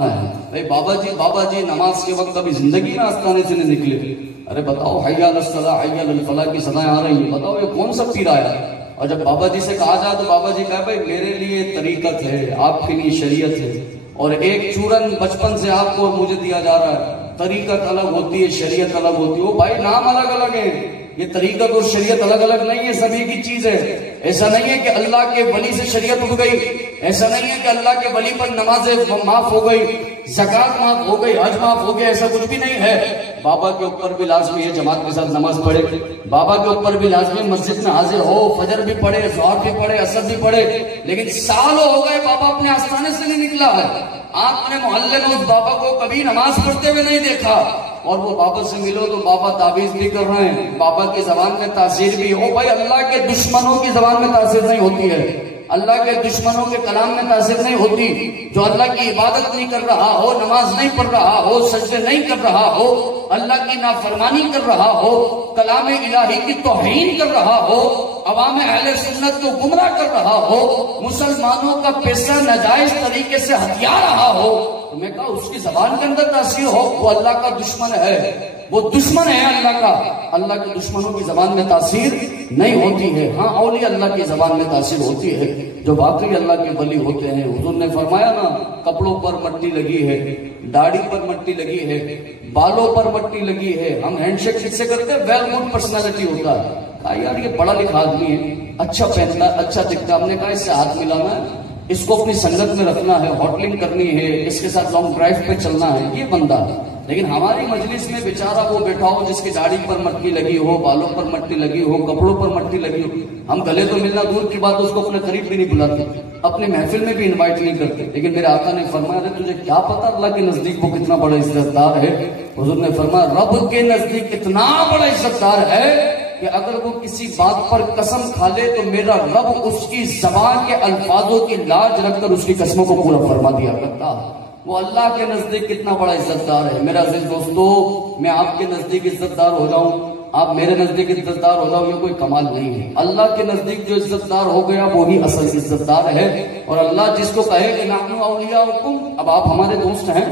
भाई बाबा जी नमाज के वक्त अभी जिंदगी में आस्थाने से नहीं निकले। अरे बताओ हय्या अलस सलाह हय्या अल फलाह की सदाएं आ रही है, बताओ ये कौन सा पीर आया। और जब बाबा जी से कहा जाए तो बाबा जी कहा भाई मेरे लिए तरीकत है, आपके लिए शरीयत है, और एक चूरन बचपन से आपको और मुझे दिया जा रहा है। तरीकत अलग होती है, शरीयत अलग होती है। वो भाई नाम अलग अलग है, ये तरीकत और शरीयत अलग अलग नहीं है, सभी की चीज है। ऐसा नहीं है कि अल्लाह के वली से शरीयत उठ गई, ऐसा नहीं है कि अल्लाह के वली पर नमाजें माफ हो गई, ज़कात माफ हो गई, हज माफ हो गया, ऐसा कुछ भी नहीं है। बाबा के ऊपर भी लाजमी है जमात के साथ नमाज पढ़े, बाबा के ऊपर भी लाजमी मस्जिद में हाजिर हो, फजर भी पढ़े, ज़ोहर भी पढ़े, असर भी पढ़े। लेकिन सालों हो गए बाबा अपने आस्थाने से नहीं निकला है। आपने मोहल्ले में उस बाबा को कभी नमाज पढ़ते हुए नहीं देखा। और वो बाबा से मिलो तो बाबा ताबीज भी कर रहे हैं, बाबा की जबान में तासीर भी हो। भाई अल्लाह के दुश्मनों की जबान में तासीर नहीं होती है, अल्लाह के दुश्मनों के कलाम में तासीर नहीं होती। जो अल्लाह की इबादत नहीं कर रहा हो, नमाज नहीं पढ़ रहा हो, सजदे नहीं कर रहा हो, अल्लाह की नाफरमानी कर रहा हो, कलाम इलाही की तौहीन कर रहा हो, अवाम अहले सुन्नत को गुमराह कर रहा हो, मुसलमानों का पैसा नाजायज तरीके से हथिया रहा हो, तो मैं कहा उसकी जबान के अंदर तासीर हो, वो अल्लाह का दुश्मन है, वो दुश्मन है अल्लाह का। अल्लाह के दुश्मनों की जबान में तासीर नहीं होती है। हाँ, औलिया अल्लाह की जबान में तासीर होती है, जो वाकई अल्लाह के वली होते हैं। हुजूर ने फरमाया ना, कपड़ों पर मट्टी लगी है, दाढ़ी पर मट्टी लगी है, बालों पर मट्टी लगी है। हम हैंडशेक किससे करते हैं? वेल गुड पर्सनैलिटी होता है। कहा यार ये पढ़ा लिखा आदमी है, अच्छा पहनता है, अच्छा दिखता है। हमने कहा इससे हाथ मिलाना है, इसको अपनी संगत में रखना है, होटलिंग करनी है, इसके साथ लॉन्ग ड्राइव पे चलना है, ये बंदा। लेकिन हमारी मजलिस में बेचारा वो बैठा हो जिसकी दाढ़ी पर मट्टी लगी हो, बालों पर मट्टी लगी हो, कपड़ों पर मट्टी लगी हो। हम गले तो मिलना दूर की बात, उसको अपने करीब भी नहीं बुलाते, अपने महफिल में भी इनवाइट नहीं करते। लेकिन मेरे आका ने फरमाया तुझे क्या पता अल्लाह के नजदीक वो कितना बड़ा इज्जतदार है। हुजूर ने फरमाया रब के नजदीक इतना बड़ा इज्जतदार है कि अगर वो किसी बात पर कसम खा ले तो मेरा रब उसकी जबान के अल्फाजों की लाज रखकर उसकी कसमों को पूरा फरमा दिया करता। वो अल्लाह के नजदीक कितना बड़ा इज्जतदार है। मेरा अजीज दोस्तों, मैं आपके नजदीक इज्जतदार हो जाऊं, आप मेरे नजदीक इज्जतदार हो जाओ, ये कोई कमाल नहीं है। अल्लाह के नजदीक जो इज्जतदार हो गया वो ही असल इज्जतदार है। और अल्लाह जिसको कहे कि नाहनु औलियाउकुम, अब आप हमारे दोस्त हैं,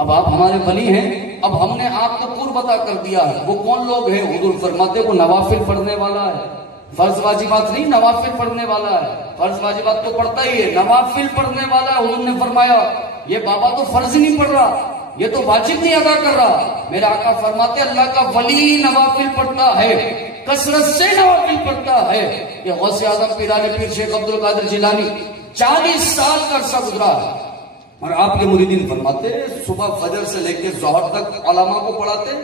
अब आप हमारे वली हैं, अब हमने आपको पूर्व बता कर दिया है वो कौन लोग हैं। हुजूर फरमाते वो नवाफिल पढ़ने वाला है, फर्ज वाजिबात नहीं, नवाफिल पढ़ने वाला है। फर्ज वाजिबात तो पढ़ता ही है, नवाफिल पढ़ने वाला है। हुजूर ने फरमाया ये बाबा तो फर्ज नहीं पढ़ रहा, ये तो वाजिब नहीं अदा कर रहा। मेरे आका फरमाते अल्लाह का वली नवाफिल पढ़ता है, कसरत से नवाफिल पढ़ता है। ये गौसे आजम पीराने पीर शेख अब्दुल कादिर जिलानी 40 साल का अरसा गुजरा है। और आपके मुरीदीन फरमाते सुबह फजर से लेकर जोहर तक उलमा को पढ़ाते,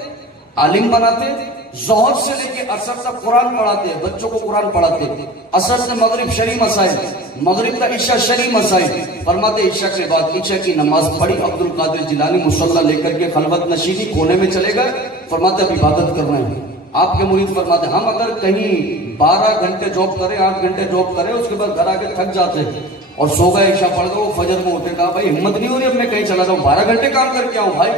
आलिम बनाते, जोहर से लेकर असर तक कुरान पढ़ाते, बच्चों को कुरान पढ़ाते, असर से मगरिब शरी मसाइल, मगरिब का इशा शरी मसाइल। फरमाते इशा के बाद इशा की नमाज पढ़ी, अब्दुल कादिर जिलानी मुसल्ला लेकर के खलवत नशीनी कोने में चले गए। फरमाते अब इबादत कर रहे हैं। आपके मुरीद फरमाते हम अगर कहीं 12 घंटे जॉब करें, 8 घंटे जॉब करें, उसके बाद घर आके थक जाते हैं और सो गए, इशा पढ़ गए, वो फजर में उठेगा, भाई हिम्मत नहीं हो रही अब मैं कहीं चला जाऊं, 12 घंटे काम करके आऊं, भाई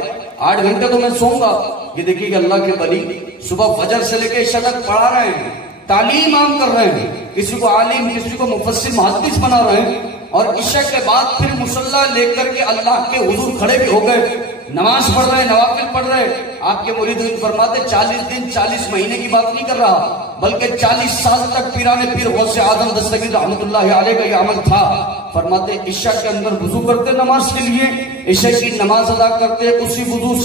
8 घंटे तो मैं सोऊंगा। ये देखिए अल्लाह के वली सुबह फजर से लेकर इशा तक पढ़ा रहे हैं, तालीम आम कर रहे हैं, किसी को आलिम, किसी को मुफस्सिर मुहद्दिस बना रहे हैं। और इशा के बाद फिर मुसल्ला लेकर के अल्लाह के हुजूर खड़े भी हो गए, नमाज पढ़ रहे, नवाफिल पढ़ रहे। आपके मुरीद फरमाते 40 दिन 40 महीने की बात नहीं कर रहा, बल्कि 40 साल तक पीराने पीर गौसे आजम दस्तगीर रहमतुल्लाह अलैह का ये अमल था। फरमाते इशा के अंदर वुजू करते नमाज के लिए, इशा की नमाज अदा करते, उसी वुजू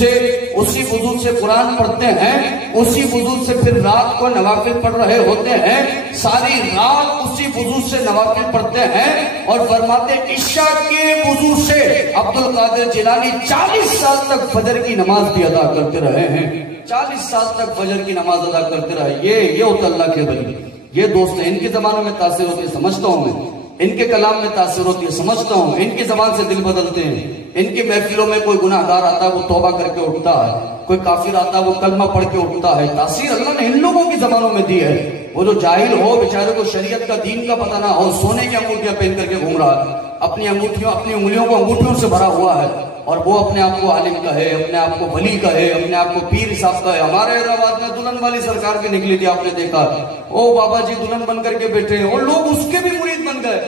से कुरान पढ़ते हैं, उसी वुजू से फिर रात को नवाफिल पढ़ रहे होते हैं, सारी रात उसी वुजू से नवाफिल पढ़ते हैं। और फरमाते इशा के वुजू से अब्दुल कादिर जिलानी 40 साल तक फजर की नमाज भी अदा करते रहे हैं, 40 साल तक फजर की नमाज अदा करते रहे। ये होता अल्लाह के वली, ये दोस्त है। इनके जमानों में तासीर होती है समझता हूं मैं, इनके कलाम में तासीर होती है समझता हूं, इनकी जबान से दिल बदलते हैं। इनकी महफिलों में कोई गुनाहगार आता है वो तौबा करके उठता है, कोई काफिर आता है वो कलमा पढ़ के उठता है। तासीर अल्लाह ने इन लोगों की जबानों में दी है। वो जो जाहिल हो, बेचारे को शरीयत का दीन का पता ना हो, सोने की अंगूठियां पहन करके घूम रहा है, अपनी उंगलियों को अंगूठियों से भरा हुआ है, और वो अपने आप को आलिम का है, अपने आप को वली का है, अपने आप को पीर साहब का है। हमारे हैदराबाद में दुल्हन वाली सरकार भी निकली थी, आपने देखा, ओ बाबा जी दुल्हन बन करके बैठे हैं, और लोग उसके भी मुरीद बन गए।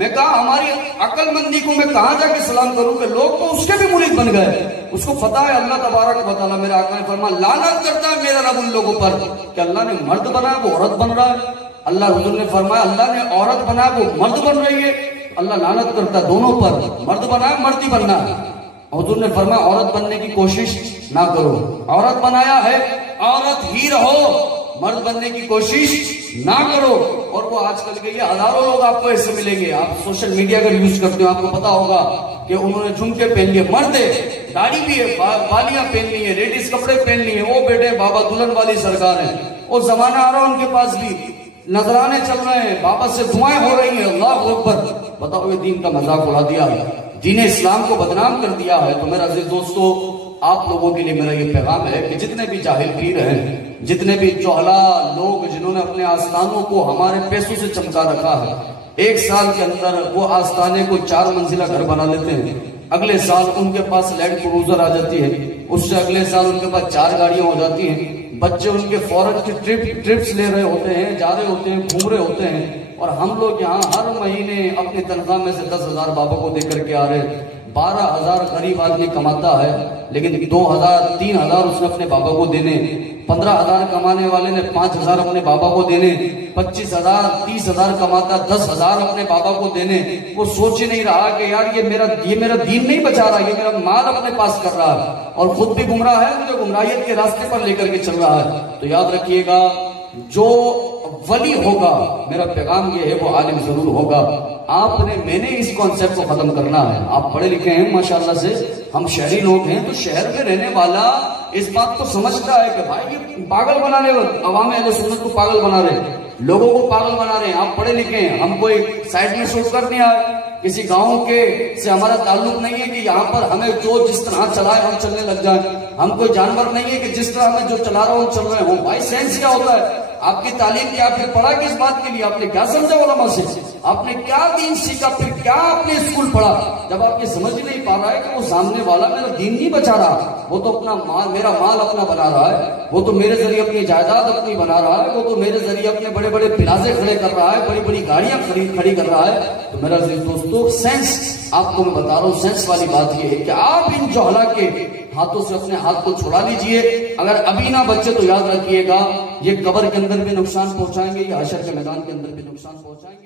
मैं कहा हमारी अक्लमंदी को मैं कहां जाके सलाम करूं कि लोग तो उसके भी मुरीद बन गए। उसको पता है अल्लाह तबारक व तआला, मेरे आका ने फरमाया लानत करता है मेरा रब उन लोगों पर कि अल्लाह ने मर्द बनाया वो औरत बन रहा है। अल्लाह हुजूर ने फरमाया अल्लाह ने औरत बनाया वो मर्द बन रही है। अल्लाह लानत करता है दोनों पर, मर्द बनाया मर्द ही बनना है। हुजूर ने फरमाया औरत बनने की कोशिश ना करो, औरत बनाया है औरत ही रहो, मर्द बनने की कोशिश ना करो। और वो आजकल के ये हजारों लोग आपको ऐसे मिलेंगे, आप सोशल मीडिया अगर यूज करते हो आपको पता होगा कि उन्होंने झुमके पहन लिए, मर्द है, दाढ़ी भी है, बालियां पहन ली है, लेडीज कपड़े पहन लिए, वो बेटे बाबा दुल्हन वाली सरकार है, वो जमाना आ रहा है उनके पास भी, नजराने चल रहे हैं, बाबा से दुआएं हो रही है, अल्लाह अकबर। बताओ ये दीन का मजाक उड़ा दिया है, दीन इस्लाम को बदनाम कर दिया है। तो मेरा अजीज दोस्तों, आप लोगों के लिए मेरा ये पैगाम है कि जितने भी जाहिल पीर हैं, जितने भी चौहला लोग जिन्होंने अपने आस्थानों को हमारे पैसों से चमका रखा है, एक साल के अंदर वो आस्थाने को 4 मंजिला घर बना लेते हैं, अगले साल उनके पास लैंड क्रूजर आ जाती है, उससे अगले साल उनके पास 4 गाड़ियां हो जाती हैं, बच्चे उनके फॉरेन की ट्रिप्स ले रहे होते हैं, जा रहे होते हैं, घूम रहे होते हैं, और हम लोग यहाँ हर महीने अपनी तनख्वाह में से 10,000 बाबा को दे करके आ रहे हैं। 12,000 गरीब आदमी कमाता है, लेकिन 2,000 3,000 उसने अपने बाबा को देने, 15,000 कमाने वाले ने 5,000 अपने बाबा को देने, 25,000 30,000 कमाता 10,000 अपने बाबा को देने। वो सोच ही नहीं रहा कि यार ये मेरा दीन नहीं बचा रहा, ये मेरा माल अपने पास कर रहा है, और खुद भी गुमराह है, मुझे गुमराहियत के रास्ते पर लेकर के चल रहा है। तो याद रखिएगा, जो वली होगा, मेरा पैगाम ये है, वो आलिम जरूर होगा। मैंने इस कॉन्सेप्ट को खत्म करना है। आप पढ़े लिखे हैं माशाल्लाह से, हम शहरी लोग हैं, तो शहर में रहने वाला इस बात को समझता है कि भाई ये पागल बना रहे, अवाम अहले सुन्नत को पागल बना रहे, लोगों को पागल बना रहे हैं। आप पढ़े लिखे हैं, हमको एक साइड में शूट कर दिया है, किसी गांव के से हमारा ताल्लुक नहीं है कि यहाँ पर हमें जो जिस तरह चलाए हम चलने लग जाए। हम कोई जानवर नहीं है कि जिस तरह हमें जो चला रहा हूँ चल रहे हो। भाई सेंस क्या होता है? आपकी तालीम क्या, फिर पढ़ा किस बात के लिए? आपने क्या समझा उलमा से? आपने क्या दीन सीखा? फिर क्या आपने स्कूल पढ़ा? जब आप ये समझ ही नहीं पा रहा है कि वो सामने वाला मेरा दीन नहीं बचा रहा, वो तो अपना माल, मेरा माल अपना बना रहा है, वो तो मेरे जरिए अपनी जायदाद अपनी बना रहा है, वो तो मेरे जरिए अपने बड़े बड़े प्लाजे खड़े कर रहा है, बड़ी बड़ी गाड़ियां खड़ी कर रहा है। तो मेरा दोस्तों, सेंस आपको मैं बता रहा हूँ, सेंस वाली बात ये है कि आप इन जोहला के हाथों से अपने हाथ को छुड़ा लीजिए। अगर अभी ना बचे तो याद रखिएगा, ये कब्र के अंदर भी नुकसान पहुंचाएंगे, ये हशर के मैदान के अंदर भी नुकसान पहुंचाएंगे।